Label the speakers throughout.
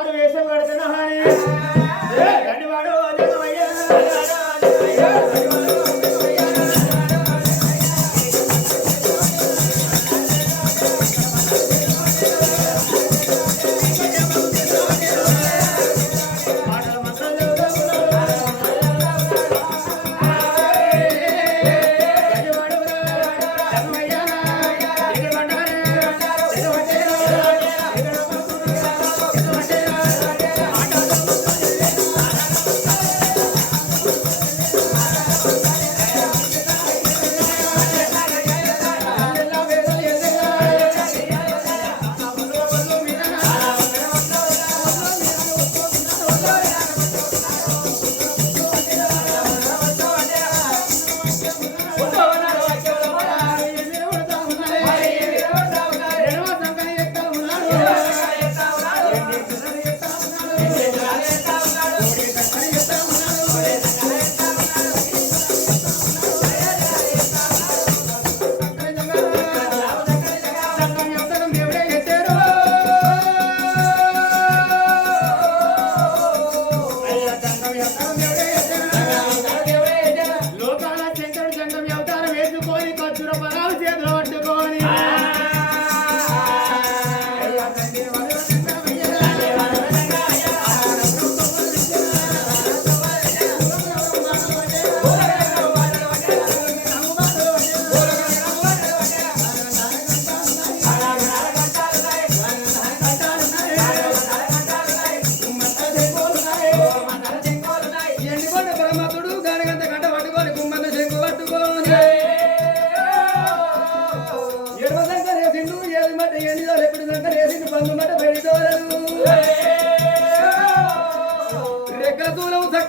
Speaker 1: మారు వేషం కడుతున్నా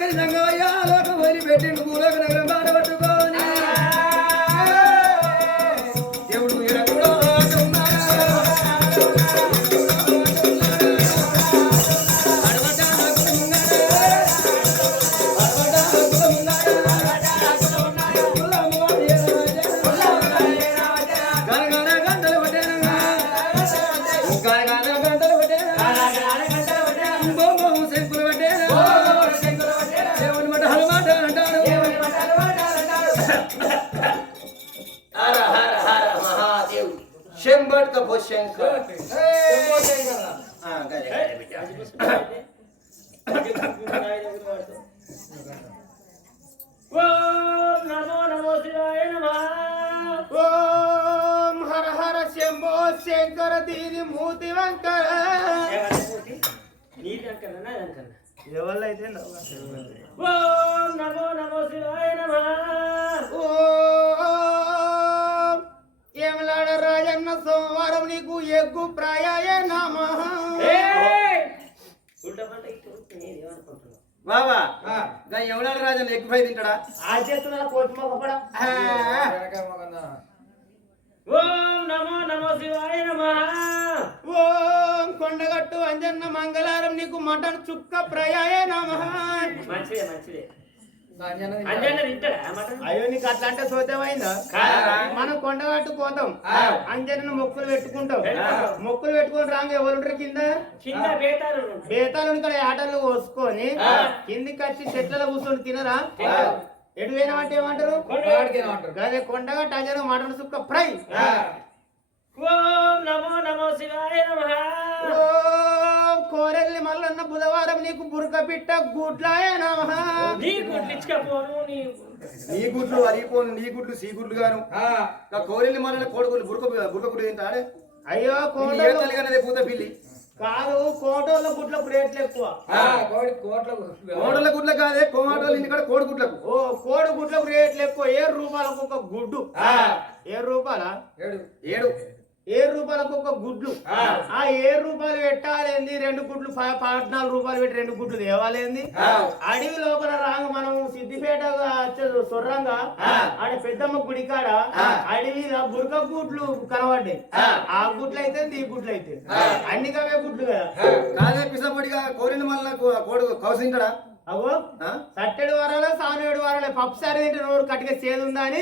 Speaker 1: దూరం చక్కని సంగమయ్య లోకం వదిలి పెట్టిండు భూలోక నగరం బాట
Speaker 2: శంకర్.
Speaker 3: ఓం నమో నమో శివాయ నమః.
Speaker 1: ఓం హర హర శంభో శంకర దీని మూతి వంకర. ఎవళ్ళైతే
Speaker 3: ఓం నమో నమో శివాయ నమః.
Speaker 1: ఓం సోమవారం నీకు ఎగ్గు ప్రాయాయ నమ?
Speaker 2: బాబా గా ఎవడాల రాజన్ ఎగ్ ఫ్రై తింటాడా?
Speaker 1: ఆ చేస్తున్నా కోతి మొక్కపడ
Speaker 3: ఓం నమో నమో శివాయ నమః.
Speaker 1: ఓం కొండగట్టు అంజన్న మంగళారం నీకు మటన్ చుక్క ప్రయాయ నమ.
Speaker 3: మంచిదే మంచిదే.
Speaker 1: అయ్యో నీకు అట్లా అంటే
Speaker 3: కాదా?
Speaker 1: మనం కొండగట్టు పోతాం. అంజన్న మొక్కులు పెట్టుకుంటాం. మొక్కులు పెట్టుకొని రాంగ ఎవరు కింద?
Speaker 3: కింద బేతాలు
Speaker 1: ఇక్కడ ఆటలు కోసుకొని. కిందికి వచ్చి చెట్లలో కూర్చొని తినరా. ఎటు పోయినామంటే ఏమంటారు? అదే కొండగట్టు అంజన్న మటన్ చుక్క ఫ్రై.
Speaker 3: ఓం నమో నమో శివాయ నమః.
Speaker 1: ఓం కోరెల్లి మల్లన్న బుధవారం నీకు బురక పిట్ట గుడ్లాయ నమ.
Speaker 3: నీ నీ
Speaker 2: నీ గుడ్లు అరిగిపోను నీ గుడ్లు సీ గుడ్లు గాను. గా కోరిల్ని మన కోడిగుడ్లు బురక బురక గుడ్డు తింటాడే?
Speaker 1: అయ్యో
Speaker 2: ఏ
Speaker 1: కోటలో
Speaker 2: తల్లి కన్నదే పూత పిల్లి.
Speaker 1: కాదు కోటోళ్ళ గుడ్లకు రేట్లు ఎక్కువ.
Speaker 2: కోడల గుడ్ల. కాదే కోమాటోళ్ళు ఇంటికాడ కోడి గుడ్లకు.
Speaker 1: ఓ కోడి గుడ్లకు రేట్లు ఎక్కువ. ఏడు రూపాయలకు ఒక గుడ్డు. ఏడు రూపాయల?
Speaker 2: ఏడు.
Speaker 1: ఏడు. రూపాయలకు ఒక గుడ్లు ఆ. ఏడు రూపాయలు పెట్టాలేంది? రెండు గుడ్లు పద్నాలుగు రూపాయలు పెట్టి రెండు గుడ్లు తేవాలేంది? అడవి లోపల వచ్చే సొర్రంగా ఆడ పెద్దమ్మ గుడి కాడ అడవిలో బురక గుడ్లు కనబడ్డాయి. ఆ. గుడ్లు అయితే ఈ గుడ్లు అయితే అన్ని కవే గుడ్లు కదా.
Speaker 2: కాదే పిసపొడిగా కోరిన మళ్ళీ కోడి కౌసు తింటాడా
Speaker 1: అగో
Speaker 2: ఆ?
Speaker 1: సట్టెడు వారాలే సానేడు వారాలే పప్పు సారి తింటే నోరు కట్టిగా చేదు ఉందా అని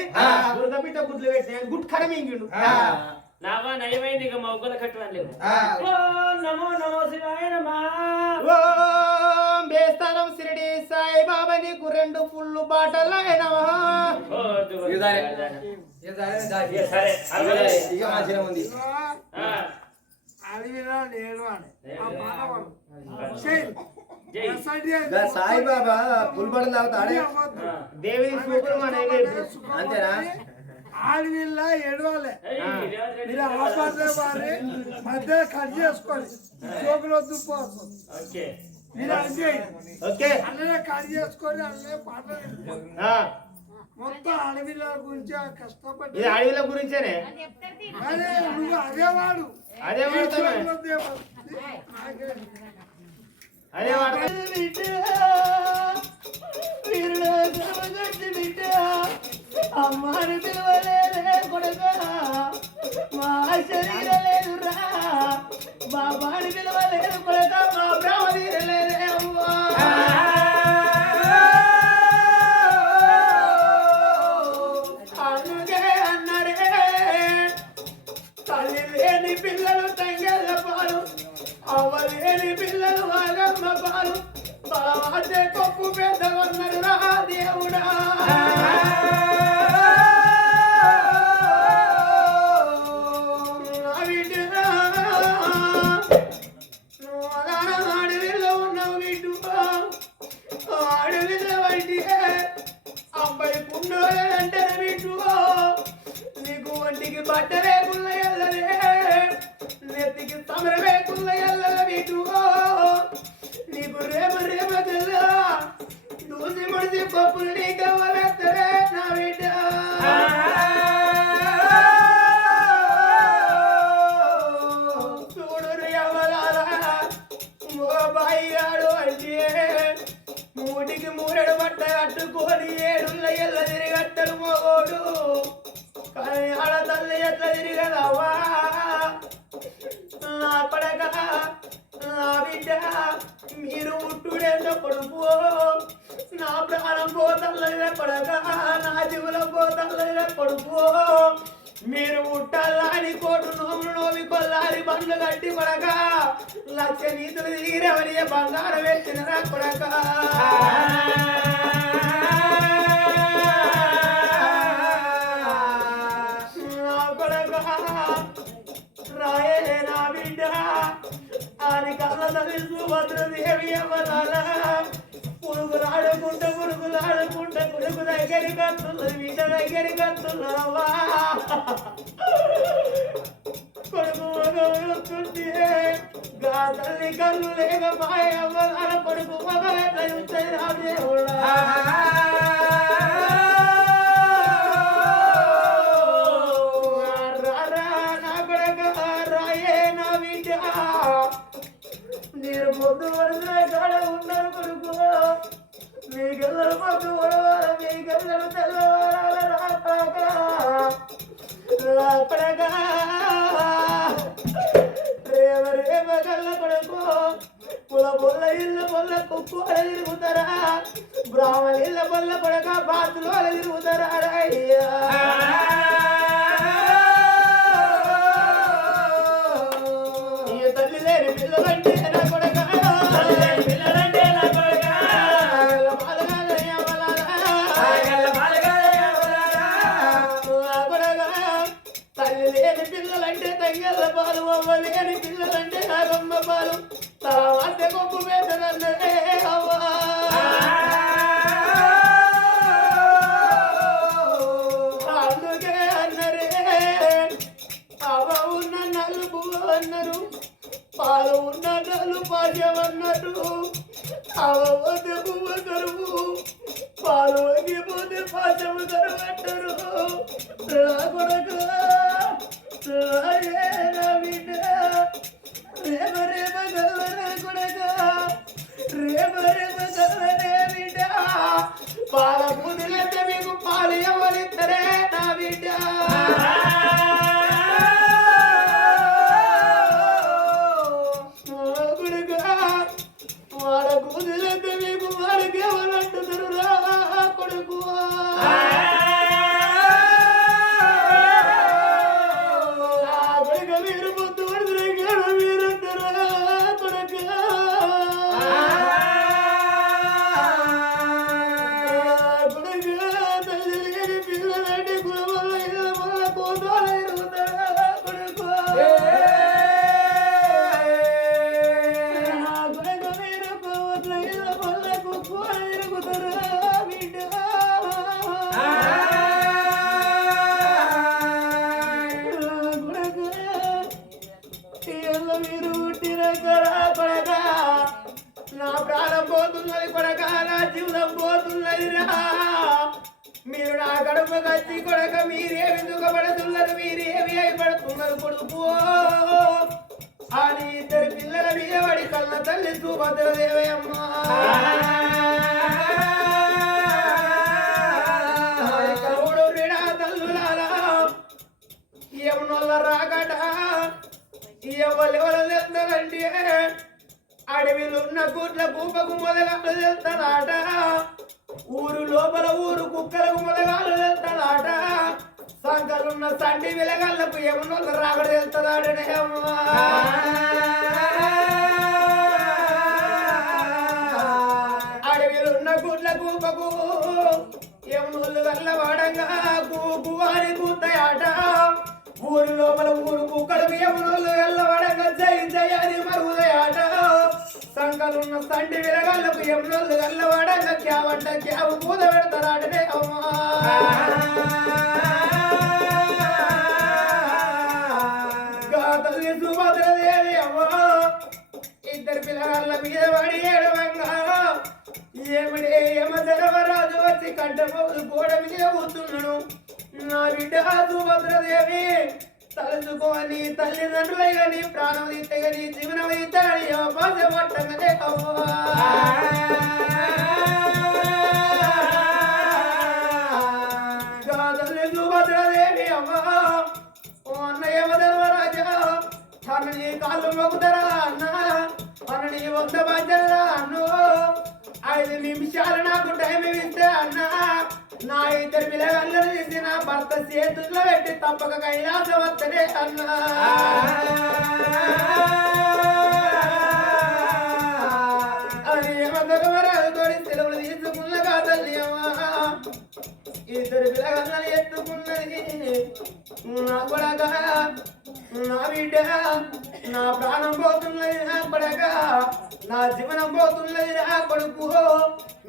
Speaker 1: దుర్గపిట్ట గుడ్లు పెట్టిన. గుడ్ కరమింగిండు
Speaker 3: నావా నయమైంది ఇక మొగ్గల కట్టడం లేవు. నమో నమో శివాయ నమః.
Speaker 1: రెండు పుల్లు బాటలైనవా
Speaker 3: ఓ, దు-
Speaker 2: ఇక సరే.
Speaker 3: ఇక
Speaker 2: ఇక సరే, దాచి.
Speaker 3: సరే. అరవై.
Speaker 2: ఇక మంచిగా ఉంది.
Speaker 3: ఆ,
Speaker 4: అడవిలో లేడు అని. ఆ మానవుడు
Speaker 3: జై.
Speaker 2: గా సాయిబాబా పుల్బడి తాగుతాడే?
Speaker 1: దేవి
Speaker 2: అంతేనా?
Speaker 4: ఆడవిల్లా ఏడవాలి. మీరు ఆపదే వారి మధ్య కట్ చేసుకోండి జోకులు వద్దు పోతుంది
Speaker 3: ఓకే.
Speaker 4: అది అల్లనే కట్ చేసుకొని అల్లనే.
Speaker 1: ఆ,
Speaker 4: మొత్తం అడవిల గురించి ఆ కష్టపడి
Speaker 1: ఇది అడవిల గురించేనే?
Speaker 4: అరే నువ్వు అదేవాడు
Speaker 1: అదే వాడుతామే అదే వాడతా అమ్మాని పిలవలేదే కొడుక మా శరీర లేదురా బాబాని పిలవలేదు కొడుక మా బ్రహ్మ తీరలేదే అమ్మా ఎత్తడు మోగోడు కానీ ఆడ తల్లి ఎట్లా తిరిగదవ్వా? నా పడక నా బిడ్డ మీరు ఉట్టుడేంత కొడుకు. నా ప్రాణం పోతల్లైన పడక నా జీవుల పోతల్లైన కొడుకు. మీరు ముట్టాలని కోటు నోములు నోమి కొల్లాలి బండ్లు కట్టి పడక లక్ష నీతులు తీరవని బంగారం వేసిన కొడక. తల్లి సుభద్రదేవి అవ్వరాల? పురుగులాడుకుంట పురుగులాడుకుంట కొడుకు దగ్గరికి వస్తున్నది బిడ్డ దగ్గరికి వస్తున్నావా కొడుకు మగవుతుంది గా తల్లి కళ్ళు లేక మాయ అవ్వరాల? కొడుకు మగ ఎట్లా చూస్తుంది నా పొల్ల కుక్కు తిరుగుతారా బ్రాహ్మణ ఇళ్ళ పొల్ల పడక బాతులు అల తిరుగుతారా అయ్యా అన్నారు పాలు ఉన్న నలు పాడ్యమన్నారు అవ పువ్వు కరువు పాలు వంగిపోతే పాచము కరువు అంటారు. నా కొడుకు రాయే నా బిడ్డ గల్లనే కొడక గల్లనే బిడ్డ పాల మీకు పాలు ఎవరిద్దరే నా బిడ్డ పెడుతున్నది కొడుకు అని ఇద్దరు పిల్లల మీద కళ్ళ తల్లి సుభద్రదేవయమ్మ కవుడు రిడా తల్లులారా ఎవనొల్ల రాగట ఎవరెవరు తెస్తారంటే అడవిలో ఉన్న గుడ్ల కూపకు మొదగాలు తెస్తాడాట ఊరు లోపల ఊరు కుక్కలకు మొదగాలు తెస్తాడాట సంకలున్న సండి విలగళ్ళకు ఎవనొల్ల రాగడ తెస్తాడాడనే అమ్మా గుడ్ల కూపకు యమునులు వెళ్ళవాడంగా కూపు వారి కూతయాట. ఊరి లోపల ఊరు కుక్కడు యమునులు వెళ్ళవాడంగా జై జయ అని మరుగుదయాట. సంకలున్న సండి విరగాళ్ళకు యమునులు వెళ్ళవాడంగా క్యావంట క్యావు పూత పెడతారాటనే అమ్మా తల్లి సుభద్రదేవి అమ్మా ఇద్దరు పిల్లల మీద పడి ఏడవంగా. ఏమిడే ఏమ ధర్మరాజు వచ్చి కంటపోదు గోడ మీద కూర్చున్నాడు? నా బిడ్డ సుభద్రదేవి తలుచుకోని తల్లిదండ్రులైగా నీ ప్రాణం తీస్తే నీ జీవనం ఇస్తాడని పాస పట్టంగనే సుభద్రదేవి అమ్మా ఓ అన్నయ్య ధర్మరాజా అన్నని కాళ్ళు మొగుతారా అన్న అన్నని వంద బాధ్యతరా అన్ను. ఐదు నిమిషాలు నాకు టైం ఇస్తే అన్న. నా ఇద్దరు పిల్లగాళ్ళని తీసి నా భర్త చేతుల్లో పెట్టి తప్పక కైలాసం వస్తనే అన్న. ఇద్దరు పిల్లగాళ్ళని ఎత్తుకున్నది నా కూడా నా బిడ్డ నా ప్రాణం పోతున్నది నా నా జీవనం పోతున్నది నా కొడుకు.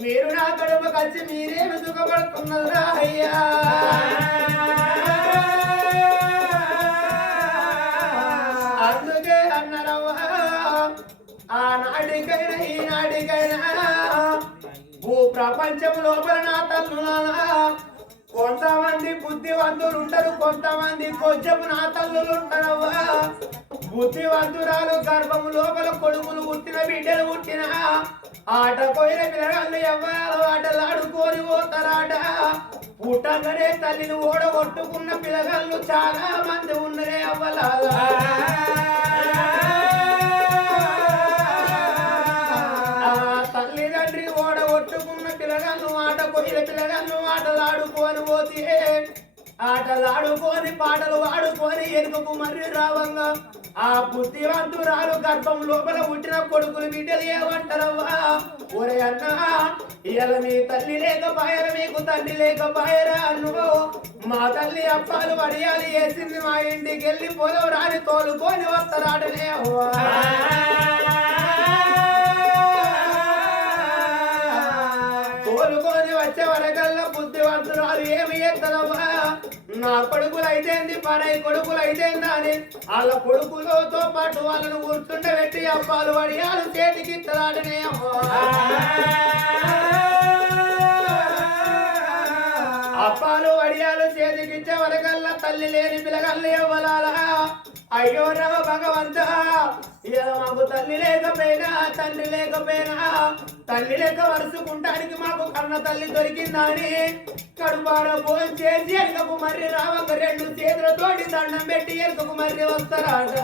Speaker 1: మీరు నా కడుపు కలిసి మీరేమి సుఖపడుతున్నదిరా అయ్యా? అందుకే అన్నరవ్వా ఆనాటికైనా ఈనాటికైనా భూ ప్రపంచం లోపల నా తల్లులారా కొంతమంది బుద్ధివంతులు ఉంటారు కొంతమంది కొంచెం నా తల్లులు ఉంటారవ్వా బుద్ధివంతురాలు గర్భము లోపల కొడుకులు పుట్టిన బిడ్డలు పుట్టిన ఆట పోయిన పిల్లగాళ్ళు ఎవ్వరు ఆటలు ఆడుకొని పోతారాట. పుట్టగానే తల్లిని ఓడగొట్టుకున్న పిల్లగాళ్ళు చాలా మంది ఉన్నరే అవ్వలా పిల్లగాను ఆట ఆట కొయ్యిన పిల్లగాళ్ళు ఆటలాడుకొని పోతే ఆటలాడుకొని పాటలు ఆడుకొని ఎనుకకు మర్రి రావంగా. ఆ బుద్ధివంతురాలు గర్భం లోపల పుట్టిన కొడుకులు బిడ్డలు ఏమంటారవ్వా ఒరే అన్న ఇవాళ మీ తల్లి లేకపోయార మీకు తల్లి లేకపోయారా అన్ను మా తల్లి అప్పాలు వడియాలు వేసింది మా ఇంటికి వెళ్ళి పొలం రాని తోలుకొని వస్తారాటనే వచ్చే వరకల్లా బుద్ధివంతురాలు ఏమి ఎత్తదమ్మా నా కొడుకులు అయితేంది పనై కొడుకులు అయితేందా అని వాళ్ళ కొడుకులతో పాటు వాళ్ళను కూర్చుండబెట్టి అప్పాలు వడియాలు చేతికి ఇత్తదాటనే అప్పాలు వడియాలు చేతికిచ్చే వరకల్లా తల్లి లేని పిల్లగల్లు ఇవ్వలాలా అయ్యో రవ భగవంత. ఇలా మాకు తల్లి లేకపోయినా తండ్రి లేకపోయినా తల్లి లేక వరుసుకుంటానికి మాకు కన్న తల్లి దొరికిందని కడుపాడ భోజనం చేసి ఎనకకు మర్రి రావంగ రెండు చేతులతోటి దండం పెట్టి ఎనకకు మర్రి వస్తారాట.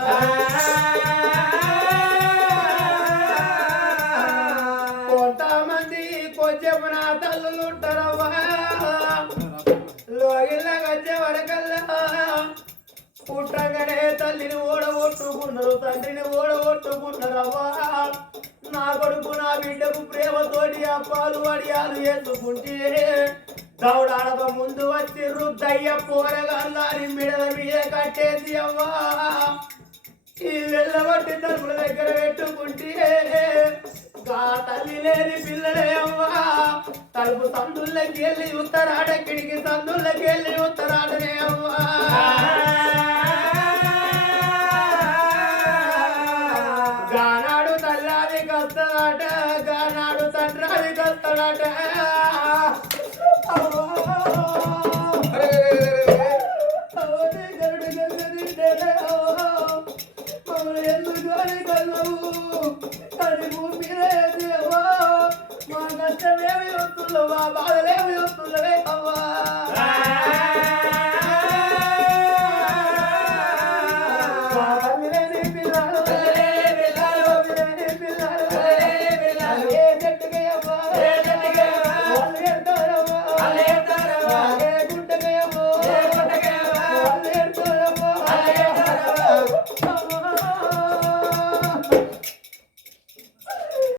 Speaker 1: కొంతమంది కొంచెం నా తల్లులు పుట్టగానే తల్లిని ఓడగొట్టుకున్నారు తండ్రిని ఓడగొట్టుకున్నారు అవ్వా నా కొడుకు నా బిడ్డకు ప్రేమతోటి అప్పాలు వడియాలు వేసుకుంటే దౌడాడక ముందు వచ్చి రుద్దయ్య పోరగాళ్ళని మిడల మీద కట్టేసి అవ్వా. ఈ వెళ్ళబట్టి తలుపుల దగ్గర పెట్టుకుంటే గా తల్లి లేని పిల్లలే అవ్వా. తలుపు సందుల్లోకి వెళ్ళి ఉత్తరాడెక్కడికి సందుల్లోకి వెళ్ళి ఉత్తరాడనే అవ్వా. మా కష్టమేమి వస్తుందో మా బాధలే